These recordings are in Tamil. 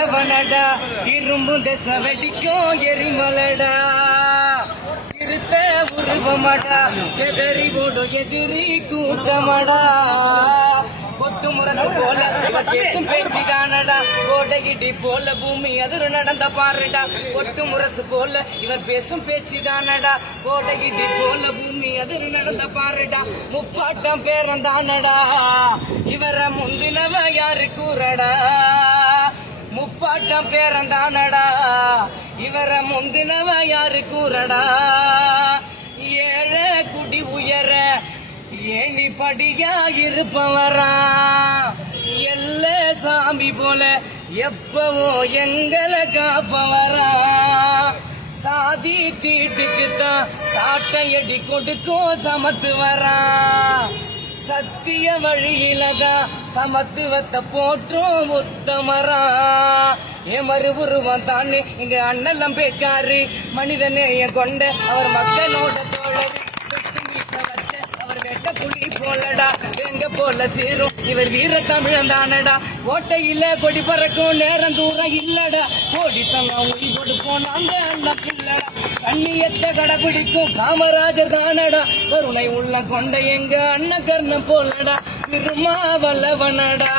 வல்லவனடா திரும்பும் திசை வெடிக்கும் எரிமலடா சிறுத்த உருவமடா செதறி ஓடும் எதிரி கூட்டமடா கொட்டு முரசு போல பேசும் பேச்சுதானடா கோடகிடி போல பூமி அதிர் நடந்த பாருடா கொட்டு முரசு போல இவர் பேசும் பேச்சுதானடா கோடகிடி போல பூமி அதிர் நடந்த பாருடா முப்பாட்டம் பேரந்தானடா இவர முந்தினவ யாரு கூறடா முப்பாட்டம் பேரந்தானடா இவர முந்தினவ யாரு கூறடா ஏழை குடி உயர ஏணி படியா இருப்பவரா எல்ல சாமி போல எப்பவோ எங்களை காப்பவரா சாதி தீட்டுக்குத்தான் சாட்டையடி கொடுக்கும் சமத்து வரா சத்திய வழியிலதான் சமத்துவத்தை போற்றும் உத்தமரா எமறு உருவம் தானே இங்க அண்ணல் அம்பேத்கர் மனிதநேய கொண்ட அவர் மக்களோட தோழர் அவர் வெட்ட புலி போலடா எங்க போல சீரும் இவர் வீர தமிழந்தானடா கோட்டையில கொடி பறக்கும் நேரம் தூரம் இல்லடா கோடி சங்கம் உயிரோடு போனாங்க அந்த பிள்ளடா கண்ணியத்தை கடைபிடிக்கும் காமராஜர் தானடா கருணை உள்ள கொண்ட எங்க அண்ணன் கர்ணம் போலடா திருமாவளவனடா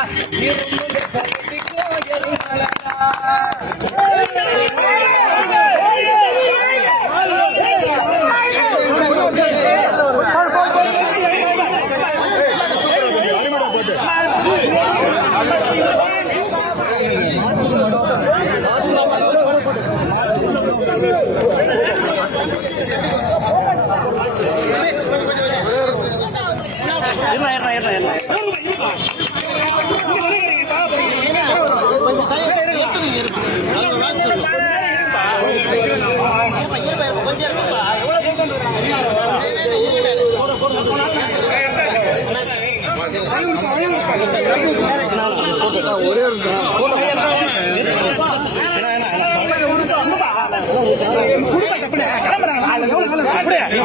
ஒரே